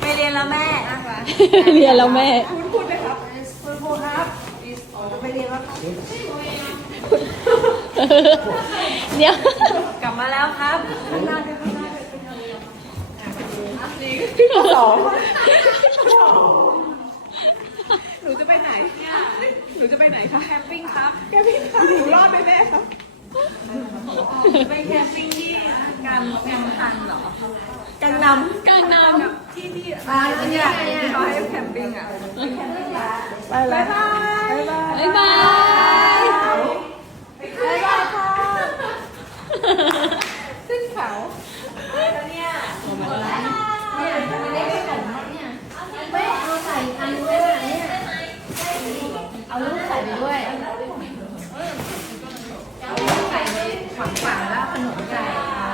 ไปเรียนแล้วแม่ เรียนแล้วแม่ คุณพูดไหมครับคุณครูครับจะไปเรียนแล้วครับ เดี๋ยว กลับมาแล้วครับข้างหน้าด้วยข้างหน้าด้วย สอง หนูจะไปไหนหนูจะไปไหนคะแคมปิ้งครับแคมปิ้งครับหนูรอดไหมแม่ครับไปแคมปิ้งที่กันแคมพันเหรอกังนำ กลางน้ ที่ร้านเนี่ยที่เขาให้แคมปิ้งอ่ะไปแล้วบ๊ายบาย ำบ๊ายบาย บ๊ายบายค่ะขึ้นเขาเนี่ยไม่ได้ขนมเนี่ยไม่เอาใส่อันนี้เนี่ยเอาลูกใส่ไปด้วยเอาลูกใส่ไปฝังๆแล้วขนมใส่ค่ะ